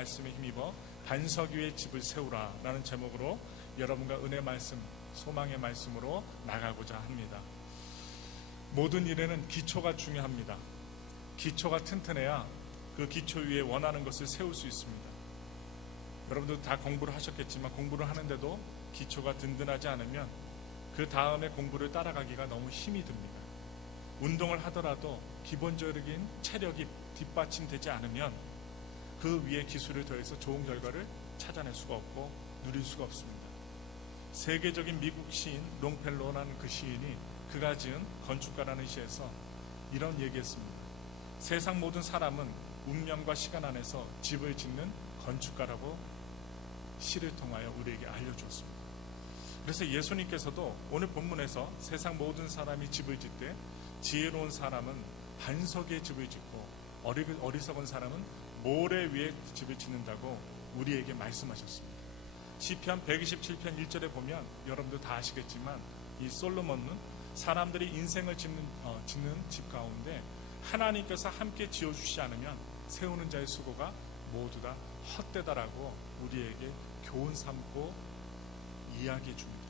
말씀에 힘입어 반석 위에 집을 세우라 라는 제목으로 여러분과 은혜 말씀, 소망의 말씀으로 나가고자 합니다. 모든 일에는 기초가 중요합니다. 기초가 튼튼해야 그 기초 위에 원하는 것을 세울 수 있습니다. 여러분도 다 공부를 하셨겠지만 공부를 하는데도 기초가 든든하지 않으면 그 다음에 공부를 따라가기가 너무 힘이 듭니다. 운동을 하더라도 기본적인 체력이 뒷받침되지 않으면 그 위에 기술을 더해서 좋은 결과를 찾아낼 수가 없고 누릴 수가 없습니다. 세계적인 미국 시인 롱펠로라는 그 시인이 그가 지은 건축가라는 시에서 이런 얘기했습니다. 세상 모든 사람은 운명과 시간 안에서 집을 짓는 건축가라고 시를 통하여 우리에게 알려주었습니다. 그래서 예수님께서도 오늘 본문에서 세상 모든 사람이 집을 짓되 지혜로운 사람은 반석 위에 집을 짓고 어리석은 사람은 모래 위에 집을 짓는다고 우리에게 말씀하셨습니다. 시편 127편 1절에 보면 여러분도 다 아시겠지만 이 솔로몬은 사람들이 인생을 짓는 집 가운데 하나님께서 함께 지어주시지 않으면 세우는 자의 수고가 모두 다 헛되다라고 우리에게 교훈 삼고 이야기해 줍니다.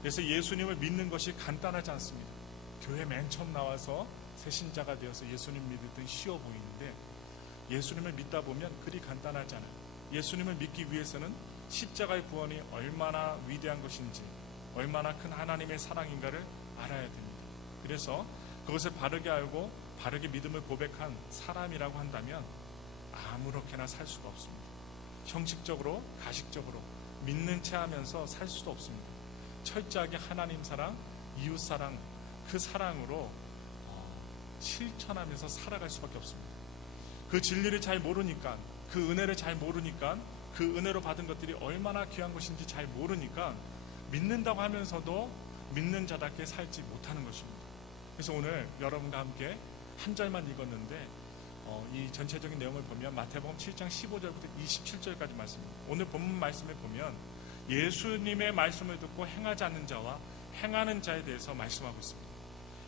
그래서 예수님을 믿는 것이 간단하지 않습니다. 교회 맨 처음 나와서 새신자가 되어서 예수님 믿을 때 쉬워 보이는데 예수님을 믿다 보면 그리 간단하지 않아요. 예수님을 믿기 위해서는 십자가의 구원이 얼마나 위대한 것인지, 얼마나 큰 하나님의 사랑인가를 알아야 됩니다. 그래서 그것을 바르게 알고 바르게 믿음을 고백한 사람이라고 한다면 아무렇게나 살 수가 없습니다. 형식적으로, 가식적으로 믿는 채 하면서 살 수도 없습니다. 철저하게 하나님 사랑, 이웃 사랑, 그 사랑으로 실천하면서 살아갈 수밖에 없습니다. 그 진리를 잘 모르니까, 그 은혜를 잘 모르니까, 그 은혜로 받은 것들이 얼마나 귀한 것인지 잘 모르니까 믿는다고 하면서도 믿는 자답게 살지 못하는 것입니다. 그래서 오늘 여러분과 함께 한 절만 읽었는데 이 전체적인 내용을 보면 마태복음 7장 15절부터 27절까지 말씀입니다. 오늘 본문 말씀을 보면 예수님의 말씀을 듣고 행하지 않는 자와 행하는 자에 대해서 말씀하고 있습니다.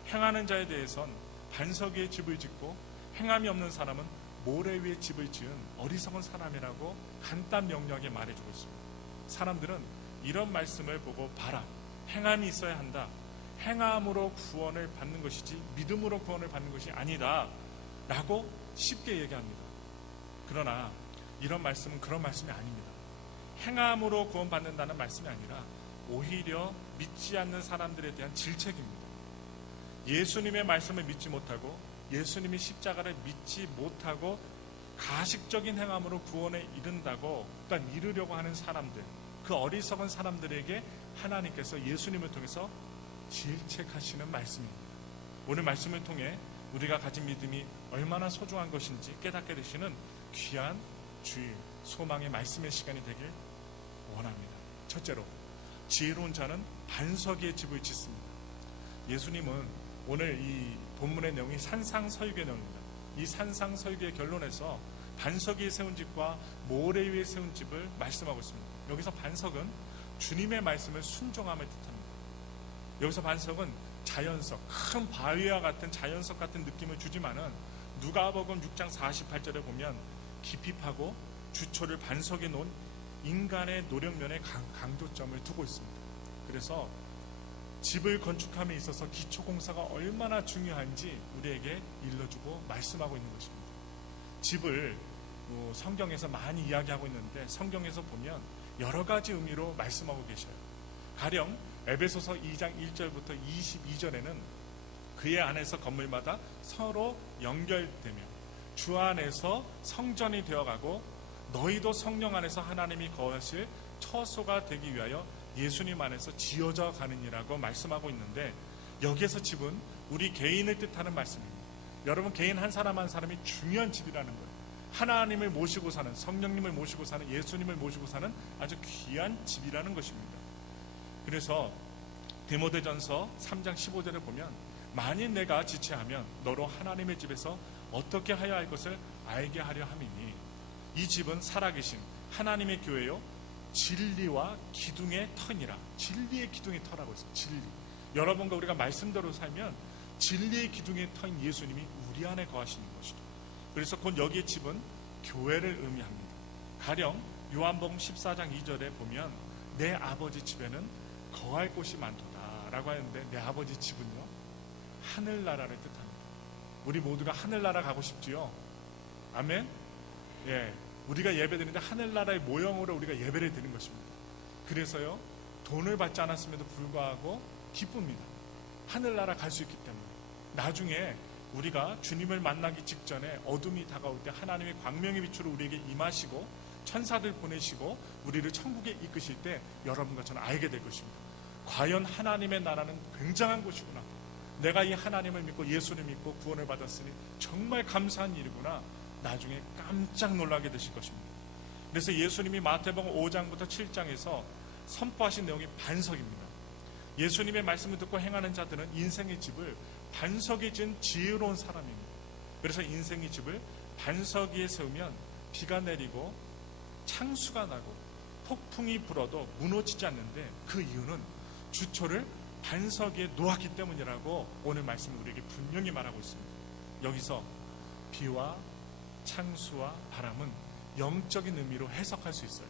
행하는 자에 대해서는 반석 위에 집을 짓고 행함이 없는 사람은 모래 위에 집을 지은 어리석은 사람이라고 간단 명료하게 말해주고 있습니다. 사람들은 이런 말씀을 보고 봐라, 행함이 있어야 한다, 행함으로 구원을 받는 것이지 믿음으로 구원을 받는 것이 아니다 라고 쉽게 얘기합니다. 그러나 이런 말씀은 그런 말씀이 아닙니다. 행함으로 구원받는다는 말씀이 아니라 오히려 믿지 않는 사람들에 대한 질책입니다. 예수님의 말씀을 믿지 못하고 예수님이 십자가를 믿지 못하고 가식적인 행함으로 구원에 이른다고, 그러니까 이르려고 하는 사람들, 그 어리석은 사람들에게 하나님께서 예수님을 통해서 질책하시는 말씀입니다. 오늘 말씀을 통해 우리가 가진 믿음이 얼마나 소중한 것인지 깨닫게 되시는 귀한 주일, 소망의 말씀의 시간이 되길 원합니다. 첫째로, 지혜로운 자는 반석 위에 집을 짓습니다. 예수님은 오늘 이 본문의 내용이 산상설교의 내용입니다. 이 산상설교의 결론에서 반석 위에 세운 집과 모래 위에 세운 집을 말씀하고 있습니다. 여기서 반석은 주님의 말씀을 순종함을 뜻합니다. 여기서 반석은 자연석, 큰 바위와 같은 자연석 같은 느낌을 주지만은 누가복음 6장 48절에 보면 깊이 파고 주초를 반석에 놓은 인간의 노력면에 강조점을 두고 있습니다. 그래서 집을 건축함에 있어서 기초공사가 얼마나 중요한지 우리에게 일러주고 말씀하고 있는 것입니다. 집을 성경에서 많이 이야기하고 있는데 성경에서 보면 여러 가지 의미로 말씀하고 계셔요. 가령 에베소서 2장 1절부터 22절에는 그의 안에서 건물마다 서로 연결되며 주 안에서 성전이 되어가고 너희도 성령 안에서 하나님이 거하실 처소가 되기 위하여 예수님 안에서 지어져 가느니라고 말씀하고 있는데, 여기에서 집은 우리 개인을 뜻하는 말씀입니다. 여러분, 개인 한 사람 한 사람이 중요한 집이라는 거예요. 하나님을 모시고 사는, 성령님을 모시고 사는, 예수님을 모시고 사는 아주 귀한 집이라는 것입니다. 그래서 디모데전서 3장 15절에 보면 만일 내가 지체하면 너로 하나님의 집에서 어떻게 하여야 할 것을 알게 하려 함이니 이 집은 살아계신 하나님의 교회요 진리와 기둥의 터니라. 진리의 기둥의 터라고 했어요. 진리. 여러분과 우리가 말씀대로 살면 진리의 기둥의 터인 예수님이 우리 안에 거하시는 것이죠. 그래서 곧 여기의 집은 교회를 의미합니다. 가령 요한복음 14장 2절에 보면 내 아버지 집에는 거할 곳이 많도다라고 하는데, 내 아버지 집은요 하늘나라를 뜻합니다. 우리 모두가 하늘나라 가고 싶지요? 아멘? 예, 우리가 예배드리는데 하늘나라의 모형으로 우리가 예배를 드리는 것입니다. 그래서요 돈을 받지 않았음에도 불구하고 기쁩니다. 하늘나라 갈 수 있기 때문에. 나중에 우리가 주님을 만나기 직전에 어둠이 다가올 때 하나님의 광명의 빛으로 우리에게 임하시고 천사들 보내시고 우리를 천국에 이끄실 때 여러분과 저는 알게 될 것입니다. 과연 하나님의 나라는 굉장한 곳이구나. 내가 이 하나님을 믿고 예수를 믿고 구원을 받았으니 정말 감사한 일이구나. 나중에 깜짝 놀라게 되실 것입니다. 그래서 예수님이 마태복음 5장부터 7장에서 선포하신 내용이 반석입니다. 예수님의 말씀을 듣고 행하는 자들은 인생의 집을 반석에 지은 지혜로운 사람입니다. 그래서 인생의 집을 반석 위에 세우면 비가 내리고 창수가 나고 폭풍이 불어도 무너지지 않는데, 그 이유는 주초를 반석 위에 놓았기 때문이라고 오늘 말씀은 우리에게 분명히 말하고 있습니다. 여기서 비와 창수와 바람은 영적인 의미로 해석할 수 있어요.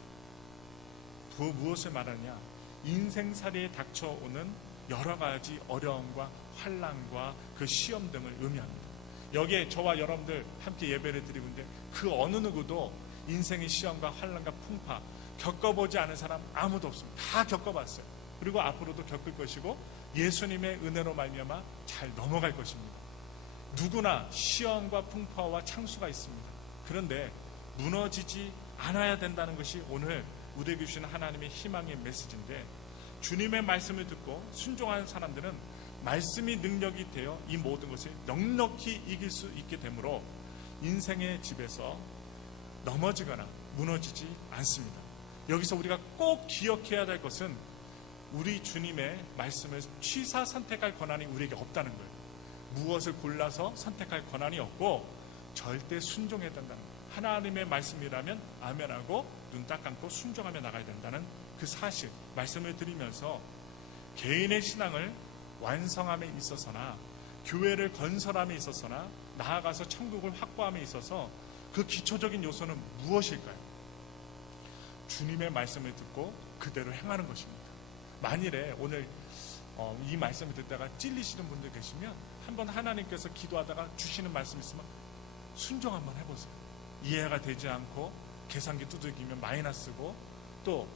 무엇을 말하냐? 인생살이에 닥쳐오는 여러 가지 어려움과 환난과 그 시험 등을 의미합니다. 여기에 저와 여러분들 함께 예배를 드리는데 그 어느 누구도 인생의 시험과 환난과 풍파 겪어보지 않은 사람 아무도 없습니다. 다 겪어봤어요. 그리고 앞으로도 겪을 것이고 예수님의 은혜로 말미암아 잘 넘어갈 것입니다. 누구나 시험과 풍파와 창수가 있습니다. 그런데 무너지지 않아야 된다는 것이 오늘 우리에게 주시는 하나님의 희망의 메시지인데, 주님의 말씀을 듣고 순종하는 사람들은 말씀이 능력이 되어 이 모든 것을 넉넉히 이길 수 있게 되므로 인생의 집에서 넘어지거나 무너지지 않습니다. 여기서 우리가 꼭 기억해야 될 것은 우리 주님의 말씀을 취사 선택할 권한이 우리에게 없다는 거예요. 무엇을 골라서 선택할 권한이 없고 절대 순종해야 된다는 거예요. 하나님의 말씀이라면 아멘하고 눈 딱 감고 순종하며 나가야 된다는 그 사실 말씀을 드리면서, 개인의 신앙을 완성함에 있어서나 교회를 건설함에 있어서나 나아가서 천국을 확보함에 있어서 그 기초적인 요소는 무엇일까요? 주님의 말씀을 듣고 그대로 행하는 것입니다. 만일에 오늘 이 말씀을 듣다가 찔리시는 분들 계시면 한번 하나님께서 기도하다가 주시는 말씀 있으면 순종 한번 해보세요. 이해가 되지 않고 계산기 두들기면 마이너스고, 또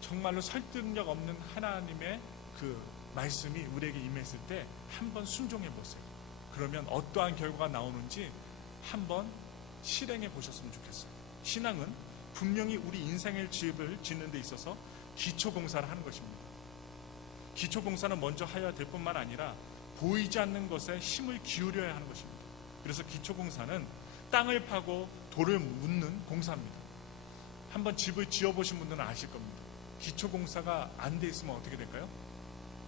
정말로 설득력 없는 하나님의 그 말씀이 우리에게 임했을 때 한번 순종해 보세요. 그러면 어떠한 결과가 나오는지 한번 실행해 보셨으면 좋겠어요. 신앙은 분명히 우리 인생의 집을 짓는 데 있어서 기초공사를 하는 것입니다. 기초공사는 먼저 하여야 될 뿐만 아니라 보이지 않는 것에 힘을 기울여야 하는 것입니다. 그래서 기초공사는 땅을 파고 돌을 묻는 공사입니다. 한번 집을 지어보신 분들은 아실 겁니다. 기초공사가 안 돼 있으면 어떻게 될까요?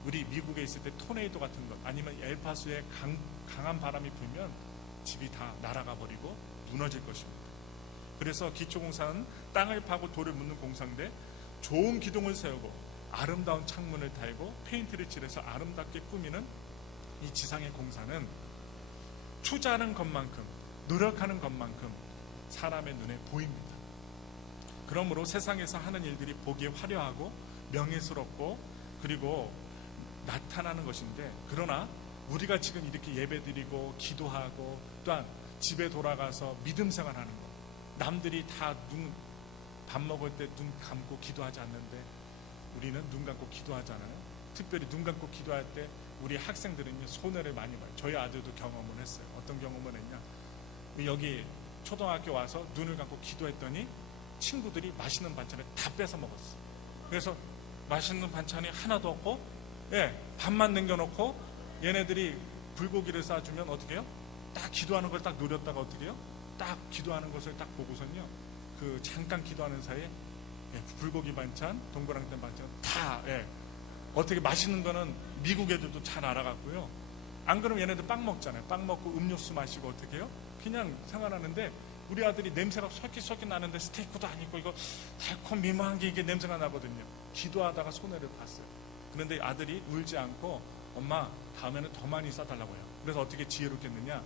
우리 미국에 있을 때 토네이도 같은 것, 아니면 엘파소에 강한 바람이 불면 집이 다 날아가 버리고 무너질 것입니다. 그래서 기초공사는 땅을 파고 돌을 묻는 공사인데, 좋은 기둥을 세우고 아름다운 창문을 달고 페인트를 칠해서 아름답게 꾸미는 이 지상의 공사는 투자하는 것만큼, 노력하는 것만큼 사람의 눈에 보입니다. 그러므로 세상에서 하는 일들이 보기에 화려하고 명예스럽고 그리고 나타나는 것인데, 그러나 우리가 지금 이렇게 예배드리고 기도하고 또한 집에 돌아가서 믿음 생활하는 것, 남들이 다 밥 먹을 때 눈 감고 기도하지 않는데 우리는 눈 감고 기도하잖아요. 특별히 눈 감고 기도할 때 우리 학생들은요 손해를 많이 봐요. 저희 아들도 경험을 했어요. 어떤 경험을 했냐, 여기 초등학교 와서 눈을 감고 기도했더니 친구들이 맛있는 반찬을 다 뺏어 먹었어요. 그래서 맛있는 반찬이 하나도 없고, 밥만 남겨놓고 얘네들이 불고기를 싸주면 어떻게 해요? 딱 기도하는 걸 딱 노렸다가 어떻게 해요? 딱 기도하는 것을 딱 보고선요, 그 잠깐 기도하는 사이에 불고기 반찬, 동그랑땡 반찬 다 어떻게 맛있는 거는 미국 애들도 잘 알아갔고요. 안 그러면 얘네들 빵 먹잖아요. 빵 먹고 음료수 마시고 어떻게 해요? 그냥 생활하는데 우리 아들이 냄새가 솔깃솔깃 나는데 스테이크도 아니고 이거 달콤 미묘한 게 이게 냄새가 나거든요. 기도하다가 손해를 봤어요. 그런데 아들이 울지 않고 엄마 다음에는 더 많이 싸달라고 해요. 그래서 어떻게 지혜롭게 했느냐,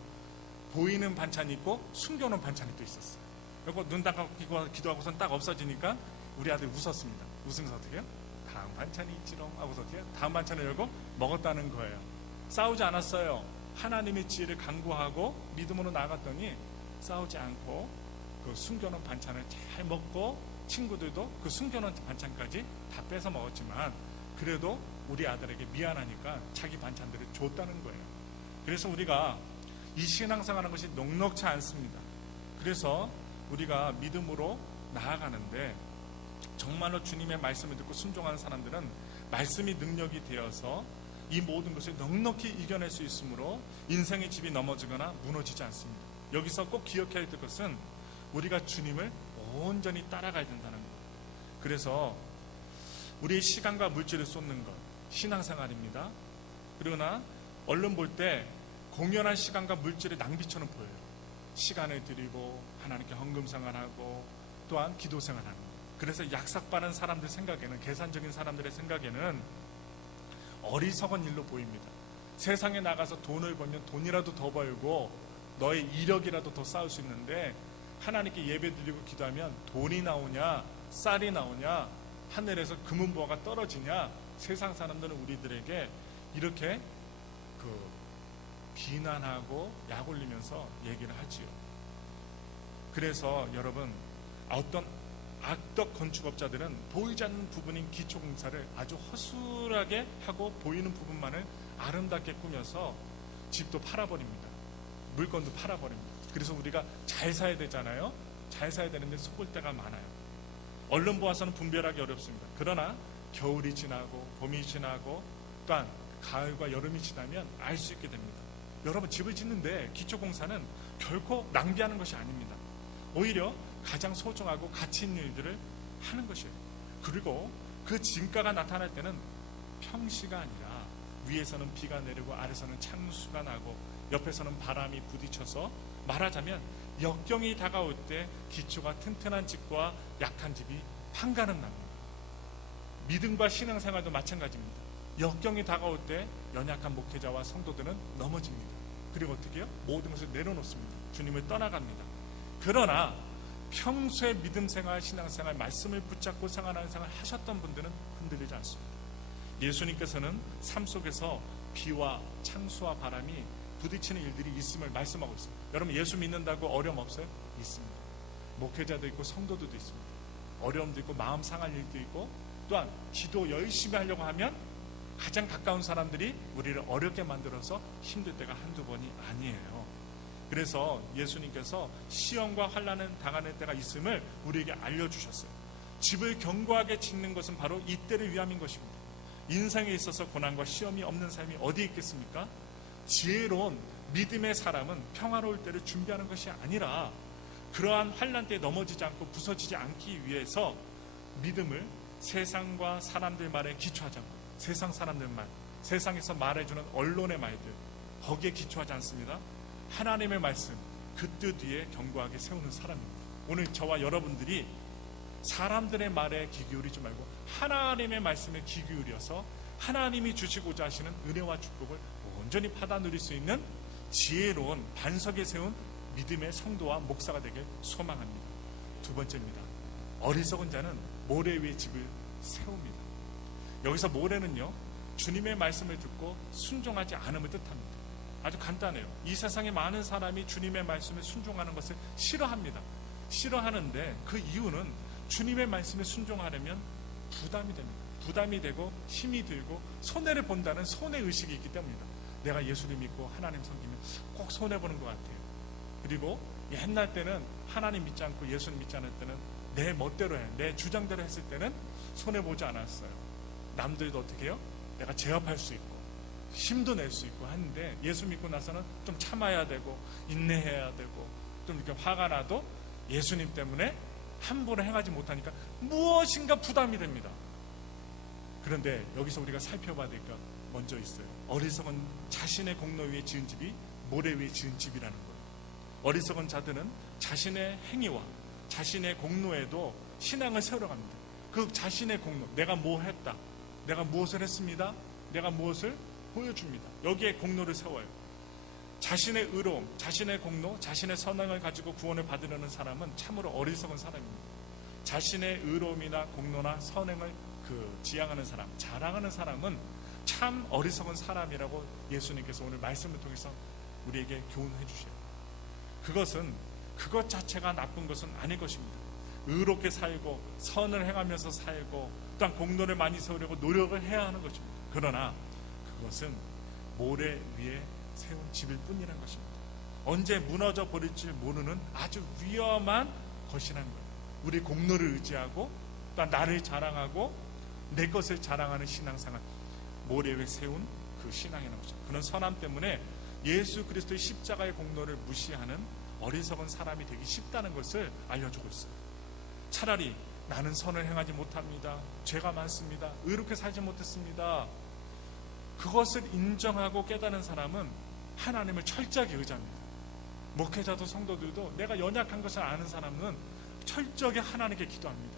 보이는 반찬이 있고 숨겨놓은 반찬이 또 있었어요. 그리고 눈 닦고 기도하고선 딱 없어지니까 우리 아들이 웃었습니다. 웃으면서 어떻게 해요? 다음 반찬이 있지롱 하고서 어떻게 해요? 다음 반찬을 열고 먹었다는 거예요. 싸우지 않았어요. 하나님의 지혜를 간구하고 믿음으로 나아갔더니 싸우지 않고 그 숨겨놓은 반찬을 잘 먹고 친구들도 그 숨겨놓은 반찬까지 다 뺏어 먹었지만 그래도 우리 아들에게 미안하니까 자기 반찬들을 줬다는 거예요. 그래서 우리가 이 신앙생활하는 것이 녹록치 않습니다. 그래서 우리가 믿음으로 나아가는데 정말로 주님의 말씀을 듣고 순종하는 사람들은 말씀이 능력이 되어서 이 모든 것을 넉넉히 이겨낼 수 있으므로 인생의 집이 넘어지거나 무너지지 않습니다. 여기서 꼭 기억해야 될 것은 우리가 주님을 온전히 따라가야 된다는 것. 그래서 우리의 시간과 물질을 쏟는 것 신앙생활입니다. 그러나 언론 볼 때 공연한 시간과 물질의 낭비처럼 보여요. 시간을 드리고 하나님께 헌금 생활하고 또한 기도 생활하는 것. 그래서 약삭빠른 사람들 생각에는 계산적인 사람들의 생각에는 어리석은 일로 보입니다. 세상에 나가서 돈을 벌면 돈이라도 더 벌고 너의 이력이라도 더 쌓을 수 있는데 하나님께 예배 드리고 기도하면 돈이 나오냐 쌀이 나오냐 하늘에서 금은보화가 떨어지냐 세상 사람들은 우리들에게 이렇게 비난하고 약 올리면서 얘기를 하지요. 그래서 여러분 어떤 악덕 건축업자들은 보이지 않는 부분인 기초공사를 아주 허술하게 하고 보이는 부분만을 아름답게 꾸며서 집도 팔아버립니다. 물건도 팔아버립니다. 그래서 우리가 잘 사야 되잖아요. 잘 사야 되는데 속을 때가 많아요. 얼른 보아서는 분별하기 어렵습니다. 그러나 겨울이 지나고 봄이 지나고 또한 가을과 여름이 지나면 알 수 있게 됩니다. 여러분 집을 짓는데 기초공사는 결코 낭비하는 것이 아닙니다. 오히려 가장 소중하고 가치 있는 일들을 하는 것이에요. 그리고 그 진가가 나타날 때는 평시가 아니라 위에서는 비가 내리고 아래서는 창수가 나고 옆에서는 바람이 부딪혀서 말하자면 역경이 다가올 때 기초가 튼튼한 집과 약한 집이 한가름 납니다. 믿음과 신앙생활도 마찬가지입니다. 역경이 다가올 때 연약한 목회자와 성도들은 넘어집니다. 그리고 어떻게 해요? 모든 것을 내려놓습니다. 주님을 떠나갑니다. 그러나 평소에 믿음생활, 신앙생활, 말씀을 붙잡고 생활하는 생활 하셨던 분들은 흔들리지 않습니다. 예수님께서는 삶 속에서 비와 창수와 바람이 부딪히는 일들이 있음을 말씀하고 있습니다. 여러분 예수 믿는다고 어려움 없어요? 있습니다. 목회자도 있고 성도들도 있습니다. 어려움도 있고 마음 상할 일도 있고 또한 기도 열심히 하려고 하면 가장 가까운 사람들이 우리를 어렵게 만들어서 힘들 때가 한두 번이 아니에요. 그래서 예수님께서 시험과 환난을 당하는 때가 있음을 우리에게 알려주셨어요. 집을 견고하게 짓는 것은 바로 이때를 위함인 것입니다. 인생에 있어서 고난과 시험이 없는 삶이 어디 있겠습니까? 지혜로운 믿음의 사람은 평화로울 때를 준비하는 것이 아니라 그러한 환난 때에 넘어지지 않고 부서지지 않기 위해서 믿음을 세상과 사람들 말에 기초하지 않고 세상 사람들 말, 세상에서 말해주는 언론의 말들 거기에 기초하지 않습니다. 하나님의 말씀 그 뜻 위에 견고하게 세우는 사람입니다. 오늘 저와 여러분들이 사람들의 말에 귀 기울이지 말고 하나님의 말씀에 귀 기울여서 하나님이 주시고자 하시는 은혜와 축복을 온전히 받아 누릴 수 있는 지혜로운 반석에 세운 믿음의 성도와 목사가 되길 소망합니다. 두 번째입니다. 어리석은 자는 모래 위에 집을 세웁니다. 여기서 모래는요 주님의 말씀을 듣고 순종하지 않음을 뜻합니다. 아주 간단해요. 이 세상에 많은 사람이 주님의 말씀에 순종하는 것을 싫어합니다. 싫어하는데 그 이유는 주님의 말씀에 순종하려면 부담이 됩니다. 부담이 되고 힘이 들고 손해를 본다는 손해의식이 있기 때문입니다. 내가 예수를 믿고 하나님 섬기면 꼭 손해보는 것 같아요. 그리고 옛날 때는 하나님 믿지 않고 예수를 믿지 않을 때는 내 멋대로 해, 내 주장대로 했을 때는 손해보지 않았어요. 남들도 어떻게 해요? 내가 제압할 수 있고 힘도 낼 수 있고 하는데 예수 믿고 나서는 좀 참아야 되고 인내해야 되고 좀 이렇게 화가 나도 예수님 때문에 함부로 행하지 못하니까 무엇인가 부담이 됩니다. 그런데 여기서 우리가 살펴봐야 될 것 먼저 있어요. 어리석은 자신의 공로 위에 지은 집이 모래 위에 지은 집이라는 거예요. 어리석은 자들은 자신의 행위와 자신의 공로에도 신앙을 세우러 갑니다. 그 자신의 공로, 내가 뭐 했다, 내가 무엇을 했습니다, 내가 무엇을 보여줍니다. 여기에 공로를 세워요. 자신의 의로움, 자신의 공로, 자신의 선행을 가지고 구원을 받으려는 사람은 참으로 어리석은 사람입니다. 자신의 의로움이나 공로나 선행을 지향하는 사람, 자랑하는 사람은 참 어리석은 사람이라고 예수님께서 오늘 말씀을 통해서 우리에게 교훈해 주셔요. 그것 자체가 나쁜 것은 아닐 것입니다. 의롭게 살고 선을 행하면서 살고 또한 공로를 많이 세우려고 노력을 해야 하는 것입니다. 그러나 그것은 모래 위에 세운 집일 뿐이라는 것입니다. 언제 무너져 버릴지 모르는 아주 위험한 것이라는 거예요. 우리 공로를 의지하고 또한 나를 자랑하고 내 것을 자랑하는 신앙생활, 모래 위에 세운 그 신앙이라는 거죠. 그런 선함 때문에 예수 그리스도의 십자가의 공로를 무시하는 어리석은 사람이 되기 쉽다는 것을 알려주고 있어요. 차라리 나는 선을 행하지 못합니다, 죄가 많습니다, 의롭게 살지 못했습니다, 그것을 인정하고 깨닫는 사람은 하나님을 철저하게 의지합니다. 목회자도 성도들도 내가 연약한 것을 아는 사람은 철저하게 하나님께 기도합니다.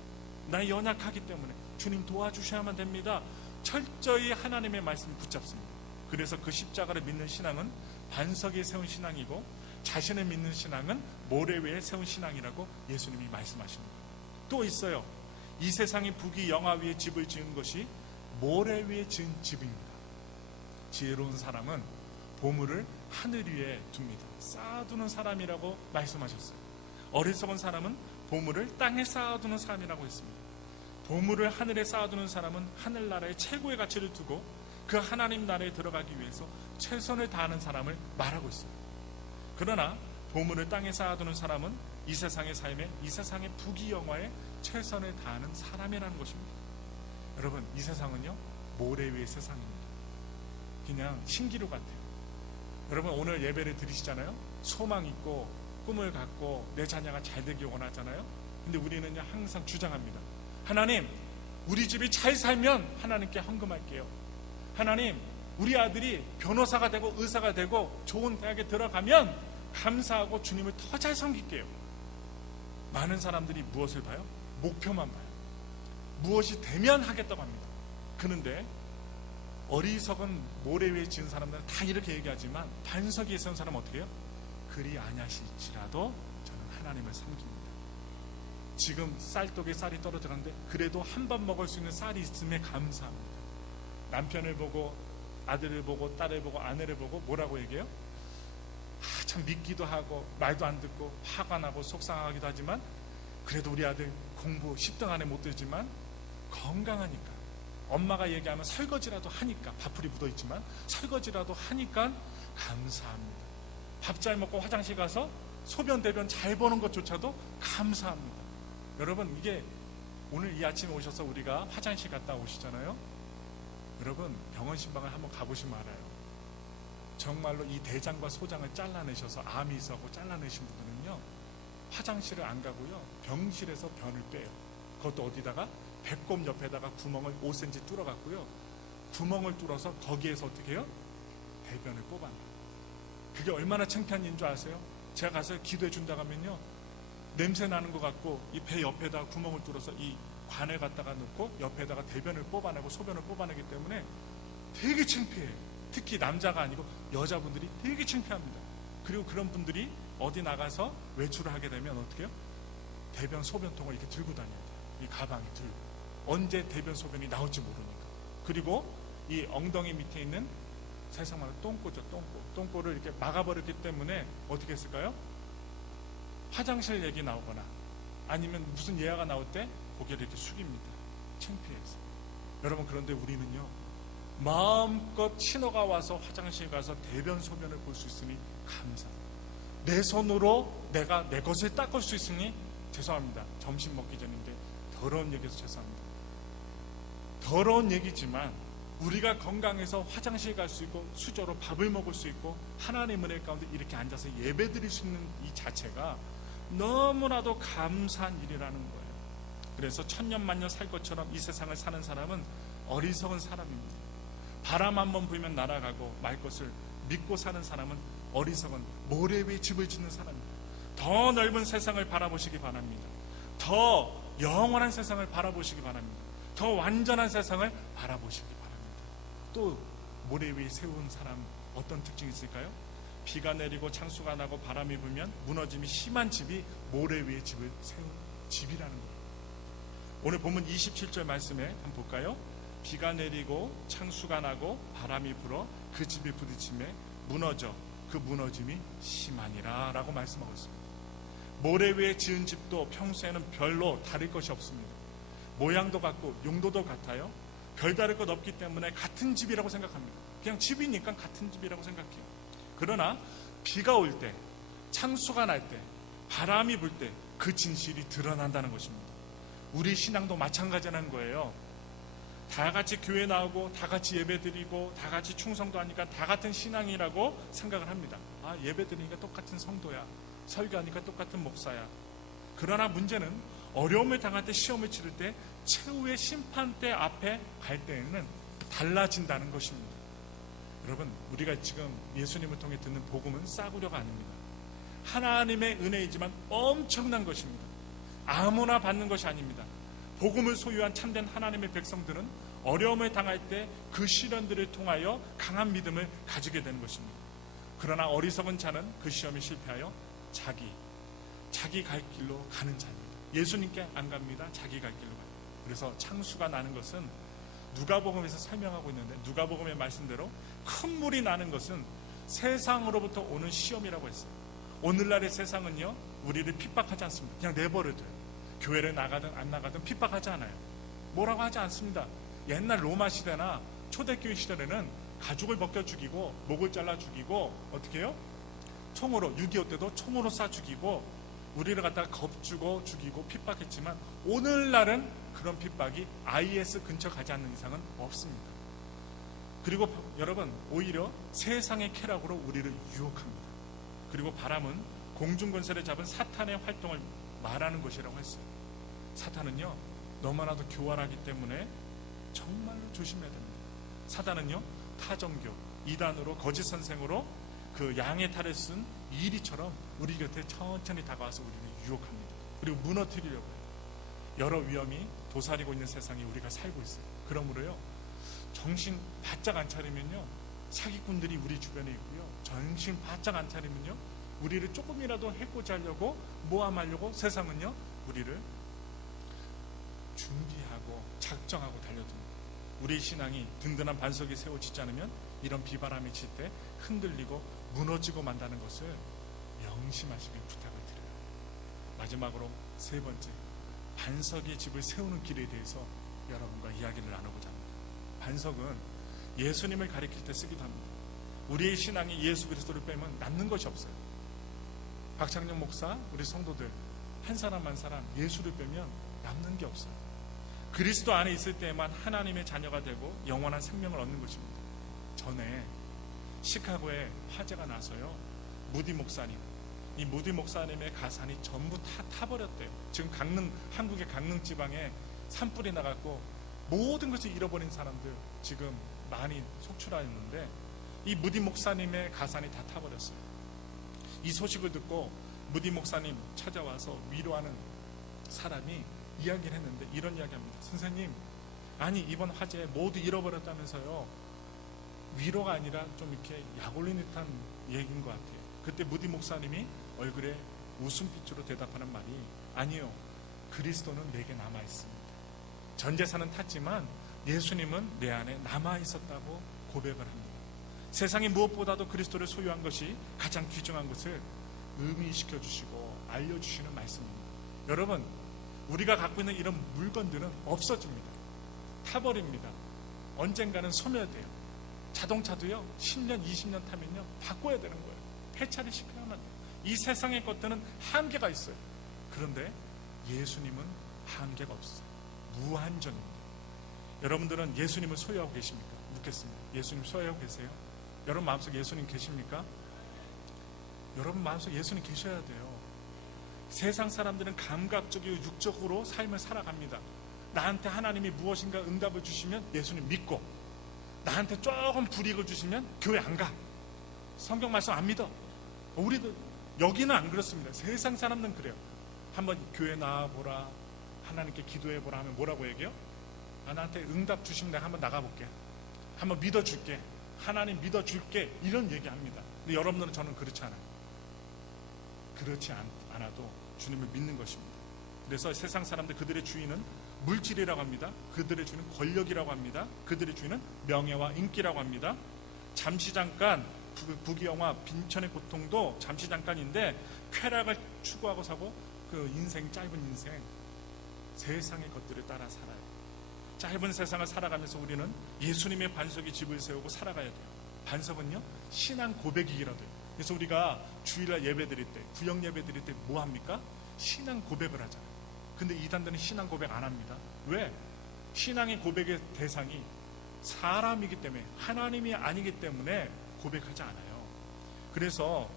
나 연약하기 때문에 주님 도와주셔야만 됩니다. 철저히 하나님의 말씀을 붙잡습니다. 그래서 그 십자가를 믿는 신앙은 반석 위에 세운 신앙이고 자신을 믿는 신앙은 모래 위에 세운 신앙이라고 예수님이 말씀하십니다. 또 있어요. 이 세상의 부귀 영화 위에 집을 지은 것이 모래 위에 지은 집입니다. 지혜로운 사람은 보물을 하늘 위에 둡니다. 쌓아두는 사람이라고 말씀하셨어요. 어리석은 사람은 보물을 땅에 쌓아두는 사람이라고 했습니다. 보물을 하늘에 쌓아두는 사람은 하늘나라의 최고의 가치를 두고 그 하나님 나라에 들어가기 위해서 최선을 다하는 사람을 말하고 있어요. 그러나 보물을 땅에 쌓아두는 사람은 이 세상의 삶에, 이 세상의 부귀영화에 최선을 다하는 사람이라는 것입니다. 여러분, 이 세상은요 모래 위의 세상입니다. 그냥 신기루 같아요. 여러분, 오늘 예배를 드리시잖아요. 소망 있고 꿈을 갖고 내 자녀가 잘 되길 원하잖아요. 근데 우리는요 항상 주장합니다. 하나님, 우리 집이 잘 살면 하나님께 헌금할게요. 하나님, 우리 아들이 변호사가 되고 의사가 되고 좋은 대학에 들어가면 감사하고 주님을 더 잘 섬길게요. 많은 사람들이 무엇을 봐요? 목표만 봐요. 무엇이 되면 하겠다고 합니다. 그런데 어리석은 모래 위에 지은 사람들은 다 이렇게 얘기하지만 반석 위에 세운 사람은 어떻게 해요? 그리 아냐실지라도 저는 하나님을 섬깁니다. 지금 쌀독에 쌀이 떨어졌는데 그래도 한 번 먹을 수 있는 쌀이 있음에 감사합니다. 남편을 보고 아들을 보고 딸을 보고 아내를 보고 뭐라고 얘기해요? 참 믿기도 하고 말도 안 듣고 화가 나고 속상하기도 하지만 그래도 우리 아들 공부 10등 안에 못 들지만 건강하니까, 엄마가 얘기하면 설거지라도 하니까, 밥풀이 묻어있지만 설거지라도 하니까 감사합니다. 밥 잘 먹고 화장실 가서 소변 대변 잘 보는 것조차도 감사합니다. 여러분, 이게 오늘 이 아침에 오셔서 우리가 화장실 갔다 오시잖아요. 여러분, 병원 신방을 한번 가보시면 알아요. 정말로 이 대장과 소장을 잘라내셔서 암이 있어서 잘라내신 분들은요 화장실을 안 가고요 병실에서 변을 빼요. 그것도 어디다가 배꼽 옆에다가 구멍을 5cm 뚫어갖고요 구멍을 뚫어서 거기에서 어떻게 해요? 대변을 뽑아내요. 그게 얼마나 창피한 일인 줄 아세요? 제가 가서 기도해 준다고 하면요 냄새 나는 것 같고 이 배 옆에다가 구멍을 뚫어서 이 관을 갖다가 넣고 옆에다가 대변을 뽑아내고 소변을 뽑아내기 때문에 되게 창피해요. 특히 남자가 아니고 여자분들이 되게 창피합니다. 그리고 그런 분들이 어디 나가서 외출을 하게 되면 어떻게 해요? 대변 소변통을 이렇게 들고 다녀야 돼요. 이 가방에 들고 언제 대변 소변이 나올지 모르니까. 그리고 이 엉덩이 밑에 있는 세상마다 똥꼬죠. 똥꼬를 이렇게 막아버렸기 때문에 어떻게 했을까요? 화장실 얘기 나오거나 아니면 무슨 예화가 나올 때 고개를 이렇게 숙입니다. 창피해서. 여러분, 그런데 우리는요 마음껏 신호가 와서 화장실 가서 대변 소변을 볼 수 있으니 감사합니다. 내 손으로 내가 내 것을 닦을 수 있으니 죄송합니다. 점심 먹기 전인데 더러운 얘기해서 죄송합니다. 더러운 얘기지만 우리가 건강해서 화장실 갈 수 있고 수저로 밥을 먹을 수 있고 하나님의 은혜 가운데 이렇게 앉아서 예배 드릴 수 있는 이 자체가 너무나도 감사한 일이라는 거예요. 그래서 천년만년 살 것처럼 이 세상을 사는 사람은 어리석은 사람입니다. 바람 한번 불면 날아가고 말 것을 믿고 사는 사람은 어리석은 모래 위에 집을 짓는 사람입니다. 더 넓은 세상을 바라보시기 바랍니다. 더 영원한 세상을 바라보시기 바랍니다. 더 완전한 세상을 바라보시기 바랍니다. 또 모래 위에 세운 사람 어떤 특징이 있을까요? 비가 내리고 창수가 나고 바람이 불면 무너짐이 심한 집이 모래 위에 집을 세운 집이라는 거예요. 오늘 본문 27절 말씀에 한번 볼까요? 비가 내리고 창수가 나고 바람이 불어 그 집이 부딪힘에 무너져 그 무너짐이 심하니라 라고 말씀하고 있습니다. 모래 위에 지은 집도 평소에는 별로 다를 것이 없습니다. 모양도 같고 용도도 같아요. 별다를 것 없기 때문에 같은 집이라고 생각합니다. 그냥 집이니까 같은 집이라고 생각해요. 그러나 비가 올 때, 창수가 날 때, 바람이 불 때 그 진실이 드러난다는 것입니다. 우리 신앙도 마찬가지라는 거예요. 다 같이 교회 나오고 다 같이 예배 드리고 다 같이 충성도 하니까 다 같은 신앙이라고 생각을 합니다. 아, 예배 드리니까 똑같은 성도야. 설교하니까 똑같은 목사야. 그러나 문제는 어려움을 당할 때, 시험을 치를 때, 최후의 심판대 앞에 갈 때에는 달라진다는 것입니다. 여러분, 우리가 지금 예수님을 통해 듣는 복음은 싸구려가 아닙니다. 하나님의 은혜이지만 엄청난 것입니다. 아무나 받는 것이 아닙니다. 복음을 소유한 참된 하나님의 백성들은 어려움을 당할 때 그 시련들을 통하여 강한 믿음을 가지게 되는 것입니다. 그러나 어리석은 자는 그 시험에 실패하여 자기 갈 길로 가는 자입니다. 예수님께 안 갑니다. 자기 갈 길로 가요. 그래서 창수가 나는 것은 누가복음에서 설명하고 있는데, 누가복음의 말씀대로 큰 물이 나는 것은 세상으로부터 오는 시험이라고 했어요. 오늘날의 세상은요, 우리를 핍박하지 않습니다. 그냥 내버려둬요. 교회를 나가든 안 나가든 핍박하지 않아요. 뭐라고 하지 않습니다. 옛날 로마 시대나 초대교회 시대에는 가죽을 벗겨 죽이고 목을 잘라 죽이고 어떻게 해요? 총으로, 6.25 때도 총으로 쏴 죽이고 우리를 갖다가 겁주고 죽이고 핍박했지만, 오늘날은 그런 핍박이 IS 근처 가지 않는 이상은 없습니다. 그리고 여러분, 오히려 세상의 쾌락으로 우리를 유혹합니다. 그리고 바람은 공중권세를 잡은 사탄의 활동을 말하는 것이라고 했어요. 사탄은요, 너무나도 교활하기 때문에 정말로 조심해야 됩니다. 사탄은요, 타종교, 이단으로, 거짓 선생으로 그 양의 탈을 쓴 이리처럼 우리 곁에 천천히 다가와서 우리를 유혹합니다. 그리고 무너뜨리려고 해요. 여러 위험이 도사리고 있는 세상에 우리가 살고 있어요. 그러므로요, 정신 바짝 안 차리면요, 사기꾼들이 우리 주변에 있고요, 정신 바짝 안 차리면요, 우리를 조금이라도 해코지 하려고, 모함하려고 세상은요, 우리를 준비하고 작정하고 달려듭니다. 우리의 신앙이 든든한 반석이 세워지지 않으면 이런 비바람이 칠 때 흔들리고 무너지고 만다는 것을 명심하시길 부탁을 드려요. 마지막으로 세 번째, 반석의 집을 세우는 길에 대해서 여러분과 이야기를 나누고자 합니다. 반석은 예수님을 가리킬 때 쓰기도 합니다. 우리의 신앙이 예수 그리스도를 빼면 남는 것이 없어요. 박창영 목사, 우리 성도들 한 사람 한 사람 예수를 빼면 남는 게 없어요. 그리스도 안에 있을 때만 하나님의 자녀가 되고 영원한 생명을 얻는 것입니다. 전에 시카고에 화재가 나서요, 무디 목사님, 이 무디 목사님의 가산이 전부 다 타버렸대요. 지금 한국의 강릉 지방에 산불이 나갔고 모든 것을 잃어버린 사람들 지금 많이 속출하였는데, 이 무디 목사님의 가산이 다 타버렸어요. 이 소식을 듣고 무디 목사님 찾아와서 위로하는 사람이 이야기를 했는데 이런 이야기합니다. 선생님, 아니 이번 화재에 모두 잃어버렸다면서요. 위로가 아니라 좀 이렇게 약 올린 듯한 얘기인 것 같아요. 그때 무디 목사님이 얼굴에 웃음빛으로 대답하는 말이, 아니요, 그리스도는 내게 남아있습니다. 전 재산은 탔지만 예수님은 내 안에 남아있었다고 고백을 합니다. 세상이 무엇보다도 그리스도를 소유한 것이 가장 귀중한 것을 의미시켜 주시고 알려주시는 말씀입니다. 여러분, 우리가 갖고 있는 이런 물건들은 없어집니다. 타버립니다. 언젠가는 소멸돼요. 자동차도요, 10년, 20년 타면요, 바꿔야 되는 거예요. 폐차를 시켜야만 돼요. 이 세상의 것들은 한계가 있어요. 그런데 예수님은 한계가 없어요. 무한전입니다. 여러분들은 예수님을 소유하고 계십니까? 묻겠습니다. 예수님 소유하고 계세요? 여러분 마음속에 예수님 계십니까? 여러분 마음속에 예수님 계셔야 돼요. 세상 사람들은 감각적이고 육적으로 삶을 살아갑니다. 나한테 하나님이 무엇인가 응답을 주시면 예수님 믿고, 나한테 조금 불이익을 주시면 교회 안 가, 성경 말씀 안 믿어. 우리도 여기는 안 그렇습니다. 세상 사람들은 그래요. 한번 교회 나와보라, 하나님께 기도해보라 하면 뭐라고 얘기해요? 나한테 응답 주시면 내가 한번 나가볼게, 한번 믿어줄게, 하나님 믿어줄게, 이런 얘기합니다. 근데 여러분들은 저는 그렇지 않아요. 그렇지 않아도 주님을 믿는 것입니다. 그래서 세상 사람들 그들의 주인은 물질이라고 합니다. 그들의 주인은 권력이라고 합니다. 그들의 주인은 명예와 인기라고 합니다. 잠시 잠깐 부귀영화 빈천의 고통도 잠시 잠깐인데 쾌락을 추구하고 사고 그 인생 짧은 인생 세상의 것들을 따라 살아요. 짧은 세상을 살아가면서 우리는 예수님의 반석에 집을 세우고 살아가야 돼요. 반석은요 신앙 고백이기라도 해요. 그래서 우리가 주일날 예배 드릴 때 구역 예배 드릴 때 뭐 합니까? 신앙 고백을 하잖아요. 근데 이단들은 신앙 고백 안 합니다. 왜? 신앙의 고백의 대상이 사람이기 때문에 하나님이 아니기 때문에 고백하지 않아요. 그래서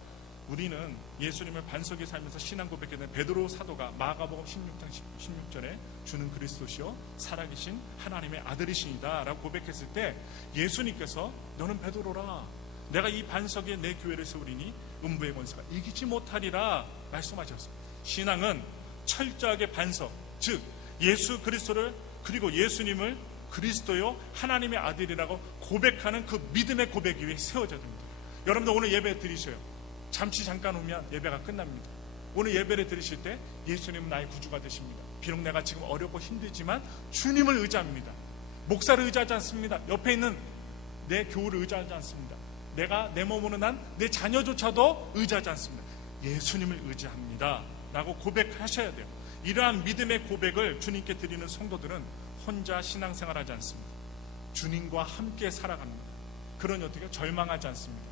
우리는 예수님을 반석에 살면서 신앙 고백하는 베드로 사도가 마가복음 16장 16절에 주는 그리스도시요 살아계신 하나님의 아들이시니다 라고 고백했을 때 예수님께서 너는 베드로라 내가 이 반석에 내 교회를 세우리니 음부의 권세가 이기지 못하리라 말씀하셨습니다. 신앙은 철저하게 반석, 즉 예수 그리스도를 그리고 예수님을 그리스도요 하나님의 아들이라고 고백하는 그 믿음의 고백 위에 세워져야 됩니다. 여러분들 오늘 예배 드리셔요. 잠시 잠깐 오면 예배가 끝납니다. 오늘 예배를 드리실 때 예수님은 나의 구주가 되십니다. 비록 내가 지금 어렵고 힘들지만 주님을 의지합니다. 목사를 의지하지 않습니다. 옆에 있는 내 교우를 의지하지 않습니다. 내가 내 몸으로 난 내 자녀조차도 의지하지 않습니다. 예수님을 의지합니다 라고 고백하셔야 돼요. 이러한 믿음의 고백을 주님께 드리는 성도들은 혼자 신앙생활하지 않습니다. 주님과 함께 살아갑니다. 그러니 어떻게 절망하지 않습니다.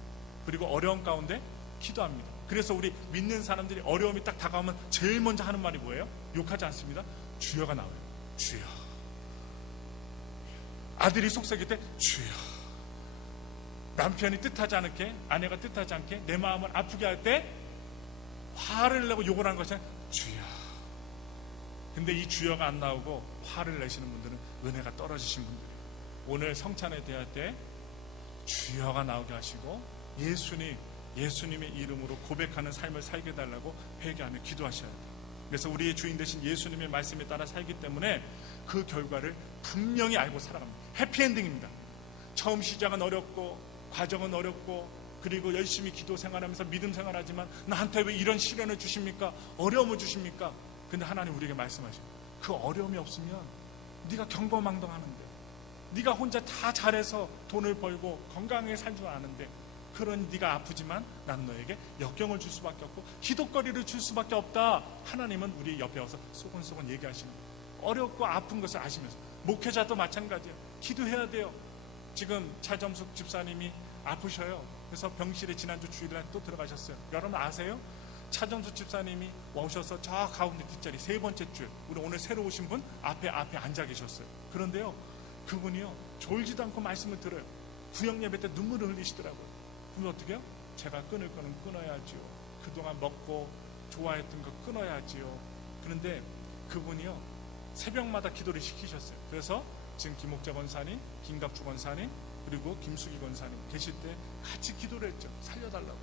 그리고 어려운 가운데 기도합니다. 그래서 우리 믿는 사람들이 어려움이 딱 다가오면 제일 먼저 하는 말이 뭐예요? 욕하지 않습니다. 주여가 나와요. 주여. 아들이 속삭일 때 주여. 남편이 뜻하지 않게 아내가 뜻하지 않게 내 마음을 아프게 할 때 화를 내고 욕을 하는 것이 주여. 근데 이 주여가 안 나오고 화를 내시는 분들은 은혜가 떨어지신 분들이에요. 오늘 성찬에 대할 때 주여가 나오게 하시고 예수님의 이름으로 고백하는 삶을 살게 달라고 회개하며 기도하셔야 돼요. 그래서 우리의 주인 되신 예수님의 말씀에 따라 살기 때문에 그 결과를 분명히 알고 살아갑니다. 해피엔딩입니다. 처음 시작은 어렵고 과정은 어렵고 그리고 열심히 기도 생활하면서 믿음 생활하지만 나한테 왜 이런 시련을 주십니까? 어려움을 주십니까? 근데 하나님 우리에게 말씀하셔요. 그 어려움이 없으면 네가 경거망동하는데 네가 혼자 다 잘해서 돈을 벌고 건강하게 살 줄 아는데 그런 네가 아프지만 난 너에게 역경을 줄 수밖에 없고 기도거리를 줄 수밖에 없다. 하나님은 우리 옆에 와서 소곤소곤 얘기하시는 거예요. 어렵고 아픈 것을 아시면서 목회자도 마찬가지예요. 기도해야 돼요. 지금 차점숙 집사님이 아프셔요. 그래서 병실에 지난주 주일날 또 들어가셨어요. 여러분 아세요? 차점숙 집사님이 오셔서 저 가운데 뒷자리 세 번째 줄 우리 오늘 새로 오신 분 앞에 앉아 계셨어요. 그런데요 그분이요 졸지도 않고 말씀을 들어요. 구역 예배 때 눈물을 흘리시더라고요. 그럼 어떻게 해요? 제가 끊을 거는 끊어야지요. 그동안 먹고 좋아했던 거 끊어야지요. 그런데 그분이요 새벽마다 기도를 시키셨어요. 그래서 지금 김옥자 권사님, 김갑주 권사님 그리고 김수기 권사님 계실 때 같이 기도를 했죠. 살려달라고.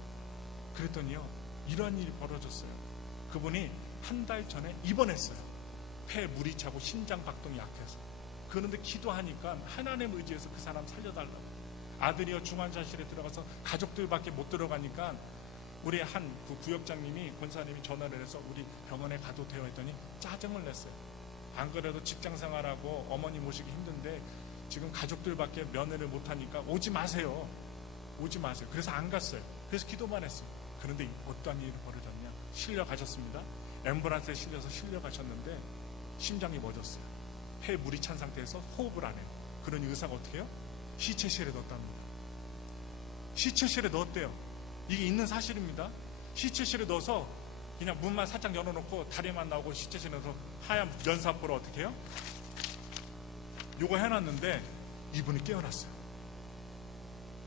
그랬더니요 이런 일이 벌어졌어요. 그분이 한 달 전에 입원했어요. 폐에 물이 차고 심장 박동이 약해서. 그런데 기도하니까 하나님 의지해서 그 사람 살려달라고. 아들이요 중환자실에 들어가서 가족들밖에 못 들어가니까 우리 한 그 구역장님이 권사님이 전화를 해서 우리 병원에 가도 돼요 했더니 짜증을 냈어요. 안 그래도 직장생활하고 어머니 모시기 힘든데 지금 가족들밖에 면회를 못하니까 오지 마세요. 오지 마세요. 그래서 안 갔어요. 그래서 기도만 했어요. 그런데 어떠한 일이 벌어졌냐. 실려가셨습니다. 앰뷸런스에 실려서 실려가셨는데 심장이 멎었어요. 폐에 물이 찬 상태에서 호흡을 안 해요. 그러니 의사가 어떻게 해요? 시체실에 넣었답니다. 시체실에 넣었대요. 이게 있는 사실입니다. 시체실에 넣어서 그냥 문만 살짝 열어놓고 다리만 나오고 시체실에 넣어서 하얀 연사포로 어떻게 해요? 요거 해놨는데 이분이 깨어났어요.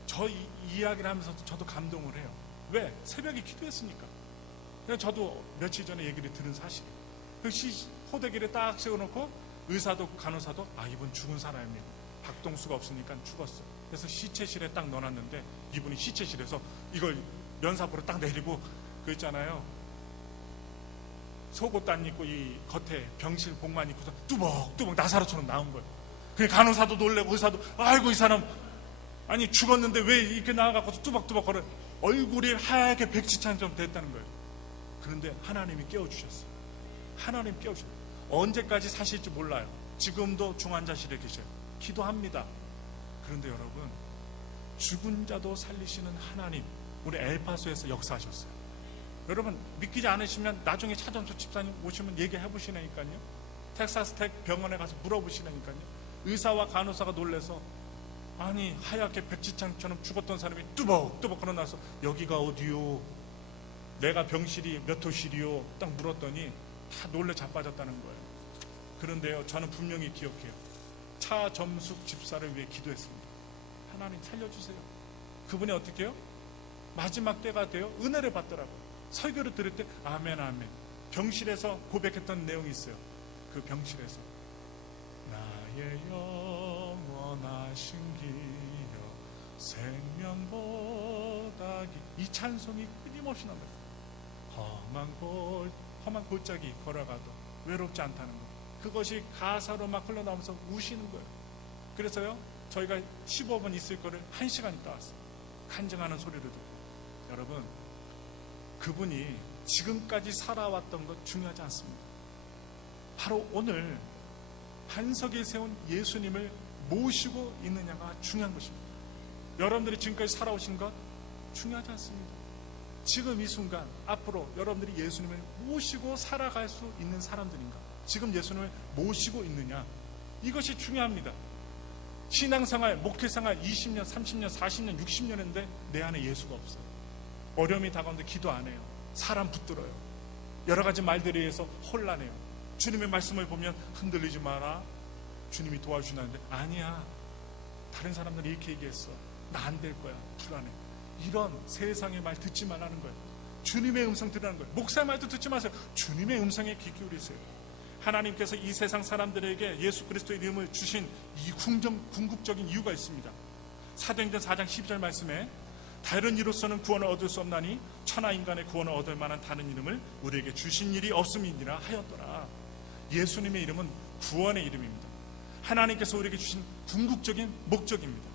저 이 이야기를 하면서 저도 감동을 해요. 왜? 새벽에 기도했으니까. 그냥 저도 며칠 전에 얘기를 들은 사실이에요. 그 호대기를 딱 세워놓고 의사도 간호사도 이분 죽은 사람입니다. 박동수가 없으니까 죽었어. 그래서 시체실에 딱 넣어놨는데 이분이 시체실에서 이걸 면사포로 딱 내리고 그 있잖아요. 속옷도 안 입고 이 겉에 병실 복만 입고서 뚜벅뚜벅 나사로처럼 나온 거예요. 그 간호사도 놀래고 의사도 아이고 이 사람 아니 죽었는데 왜 이렇게 나와갖고 뚜벅뚜벅 걸어. 얼굴이 하얗게 백지창처럼 됐다는 거예요. 그런데 하나님이 깨워주셨어요. 하나님 깨워주셨어요. 언제까지 사실지 몰라요. 지금도 중환자실에 계셔요. 기도합니다. 그런데 여러분, 죽은 자도 살리시는 하나님, 우리 엘파소에서 역사하셨어요. 여러분 믿기지 않으시면 나중에 차전수 집사님 오시면 얘기해 보시라니까요. 텍사스 텍 병원에 가서 물어보시라니까요. 의사와 간호사가 놀래서, 아니 하얗게 백지창처럼 죽었던 사람이 뚜벅뚜벅 걸어나서 여기가 어디요? 내가 병실이 몇 호실이요? 딱 물었더니 다 놀래 자빠졌다는 거예요. 그런데요, 저는 분명히 기억해요. 차점숙 집사를 위해 기도했습니다. 하나님 살려주세요. 그분이 어떻게 해요? 마지막 때가 되어 은혜를 받더라고요. 설교를 들을 때 아멘 아멘. 병실에서 고백했던 내용이 있어요. 그 병실에서 나의 영원하신 길여 생명보다 이 찬송이 끊임없이 나옵니다. 험한 골짜기 걸어가도 외롭지 않다는 거. 그것이 가사로 막 흘러나오면서 우시는 거예요. 그래서요, 저희가 15분 있을 거를 1시간 있다 왔어요. 간증하는 소리를 듣고. 여러분, 그분이 지금까지 살아왔던 것 중요하지 않습니다. 바로 오늘 반석에 세운 예수님을 모시고 있느냐가 중요한 것입니다. 여러분들이 지금까지 살아오신 것 중요하지 않습니다. 지금 이 순간 앞으로 여러분들이 예수님을 모시고 살아갈 수 있는 사람들인가? 지금 예수님을 모시고 있느냐? 이것이 중요합니다. 신앙생활, 목회생활 20년, 30년, 40년, 60년 했는데 내 안에 예수가 없어요. 어려움이 다가오는데 기도 안 해요. 사람 붙들어요. 여러 가지 말들에 의해서 혼란해요. 주님의 말씀을 보면 흔들리지 마라. 주님이 도와주시는데 아니야. 다른 사람들이 이렇게 얘기했어. 나 안 될 거야. 불안해. 이런 세상의 말 듣지 말라는 거예요. 주님의 음성 들으라는 거예요. 목사의 말도 듣지 마세요. 주님의 음성에 귀 기울이세요. 하나님께서 이 세상 사람들에게 예수 그리스도의 이름을 주신 이 궁극적인 이유가 있습니다. 사도행전 4장 12절 말씀에 다른 이로서는 구원을 얻을 수 없나니 천하 인간의 구원을 얻을 만한 다른 이름을 우리에게 주신 일이 없음이니라 하였더라. 예수님의 이름은 구원의 이름입니다. 하나님께서 우리에게 주신 궁극적인 목적입니다.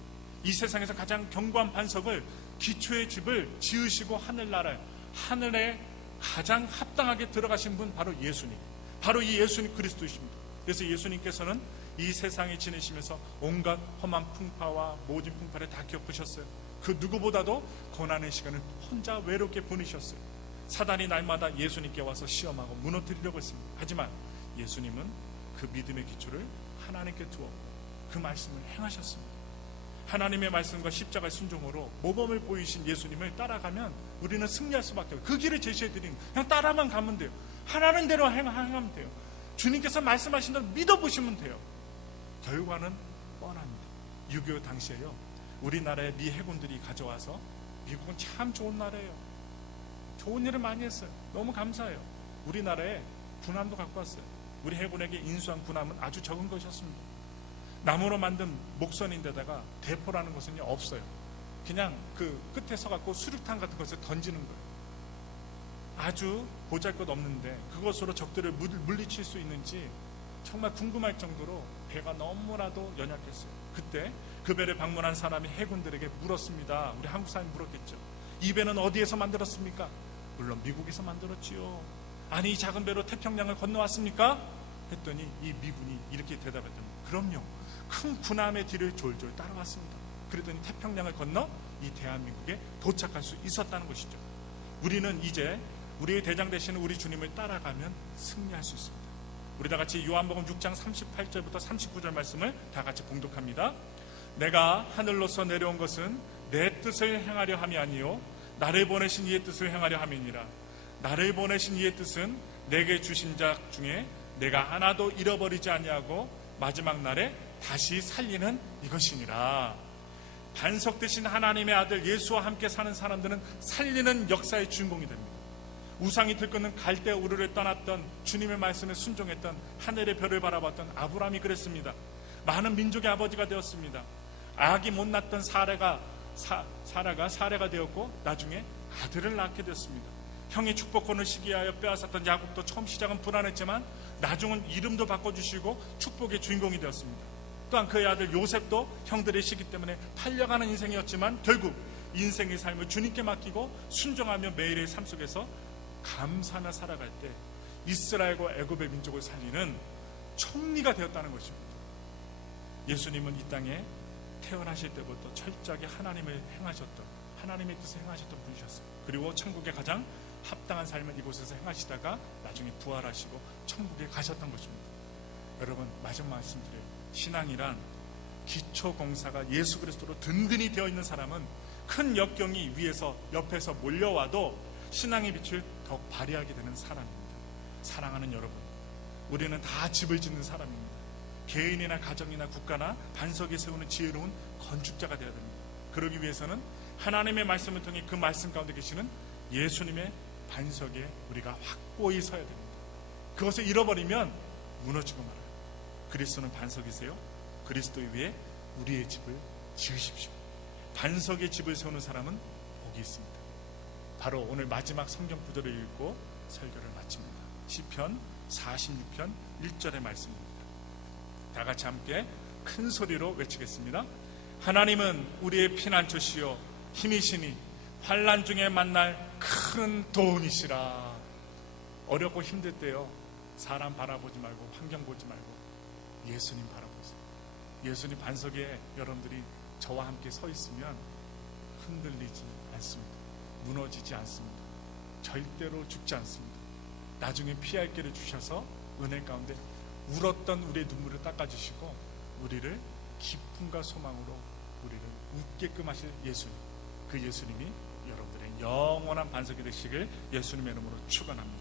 이 세상에서 가장 견고한 반석을, 기초의 집을 지으시고 하늘에 가장 합당하게 들어가신 분 바로 예수님, 바로 이 예수님 그리스도이십니다. 그래서 예수님께서는 이 세상에 지내시면서 온갖 험한 풍파와 모진 풍파를 다 겪으셨어요. 그 누구보다도 고난의 시간을 혼자 외롭게 보내셨어요. 사단이 날마다 예수님께 와서 시험하고 무너뜨리려고 했습니다. 하지만 예수님은 그 믿음의 기초를 하나님께 두었고 그 말씀을 행하셨습니다. 하나님의 말씀과 십자가의 순종으로 모범을 보이신 예수님을 따라가면 우리는 승리할 수밖에 없어요. 그 길을 제시해드린, 그냥 따라만 가면 돼요. 하나는 대로 행하면 돼요. 주님께서 말씀하신 대로 믿어보시면 돼요. 결과는 뻔합니다. 6.25 당시에요, 우리나라의 미 해군들이 가져와서, 미국은 참 좋은 나라예요. 좋은 일을 많이 했어요. 너무 감사해요. 우리나라에 군함도 갖고 왔어요. 우리 해군에게 인수한 군함은 아주 적은 것이었습니다. 나무로 만든 목선인데다가 대포라는 것은 없어요. 그냥 그 끝에 서갖고 수류탄 같은 것을 던지는 거예요. 아주 보잘것없는데 그것으로 적들을 물리칠 수 있는지 정말 궁금할 정도로 배가 너무나도 연약했어요. 그때 그 배를 방문한 사람이 해군들에게 물었습니다. 우리 한국 사람이 물었겠죠. 이 배는 어디에서 만들었습니까? 물론 미국에서 만들었지요. 아니, 이 작은 배로 태평양을 건너왔습니까? 했더니 이 미군이 이렇게 대답했답니다. 그럼요. 큰 군함의 뒤를 졸졸 따라왔습니다. 그랬더니 태평양을 건너 이 대한민국에 도착할 수 있었다는 것이죠. 우리는 이제 우리의 대장 되시는 우리 주님을 따라가면 승리할 수 있습니다. 우리 다 같이 요한복음 6장 38절부터 39절 말씀을 다 같이 봉독합니다. 내가 하늘로서 내려온 것은 내 뜻을 행하려 함이 아니요 나를 보내신 이의 뜻을 행하려 함이니라. 나를 보내신 이의 뜻은 내게 주신 자 중에 내가 하나도 잃어버리지 아니하고 마지막 날에 다시 살리는 이것이니라. 반석 되신 하나님의 아들 예수와 함께 사는 사람들은 살리는 역사의 주인공이 됩니다. 우상이 들끓는 갈대 우르를 떠났던, 주님의 말씀에 순종했던, 하늘의 별을 바라봤던 아브라함이 그랬습니다. 많은 민족의 아버지가 되었습니다. 아기 못 낳던 사라가 되었고 나중에 아들을 낳게 됐습니다. 형이 축복권을 시기하여 빼앗았던 야곱도 처음 시작은 불안했지만 나중은 이름도 바꿔주시고 축복의 주인공이 되었습니다. 또한 그의 아들 요셉도 형들의 시기 때문에 팔려가는 인생이었지만 결국 인생의 삶을 주님께 맡기고 순종하며 매일의 삶 속에서 감사하며 살아갈 때 이스라엘과 애굽의 민족을 살리는 총리가 되었다는 것입니다. 예수님은 이 땅에 태어나실 때부터 철저하게 하나님을 행하셨던, 하나님의 뜻을 행하셨던 분이셨어요. 그리고 천국에 가장 합당한 삶을 이곳에서 행하시다가 나중에 부활하시고 천국에 가셨던 것입니다. 여러분, 마지막 말씀드려요. 신앙이란 기초공사가 예수 그리스도로 든든히 되어 있는 사람은 큰 역경이 위에서 옆에서 몰려와도 신앙의 빛을 더욱 발휘하게 되는 사람입니다. 사랑하는 여러분, 우리는 다 집을 짓는 사람입니다. 개인이나 가정이나 국가나 반석에 세우는 지혜로운 건축자가 되어야 됩니다. 그러기 위해서는 하나님의 말씀을 통해 그 말씀 가운데 계시는 예수님의 반석에 우리가 확고히 서야 됩니다. 그것을 잃어버리면 무너지고 말아요. 그리스도는 반석이세요. 그리스도 위에 우리의 집을 지으십시오. 반석의 집을 세우는 사람은 복이 있습니다. 바로 오늘 마지막 성경 구절을 읽고 설교를 마칩니다. 시편 46편 1절의 말씀입니다. 다 같이 함께 큰 소리로 외치겠습니다. 하나님은 우리의 피난처시요 힘이시니 환난 중에 만날 큰 도움이시라. 어렵고 힘들 때요, 사람 바라보지 말고 환경 보지 말고 예수님 바라보세요. 예수님 반석에 여러분들이 저와 함께 서 있으면 흔들리지 않습니다. 무너지지 않습니다. 절대로 죽지 않습니다. 나중에 피할 길을 주셔서 은혜 가운데 울었던 우리의 눈물을 닦아주시고 우리를 기쁨과 소망으로 우리를 웃게끔 하실 예수님, 그 예수님이 여러분들의 영원한 반석이 되시길 예수님의 이름으로 축원합니다.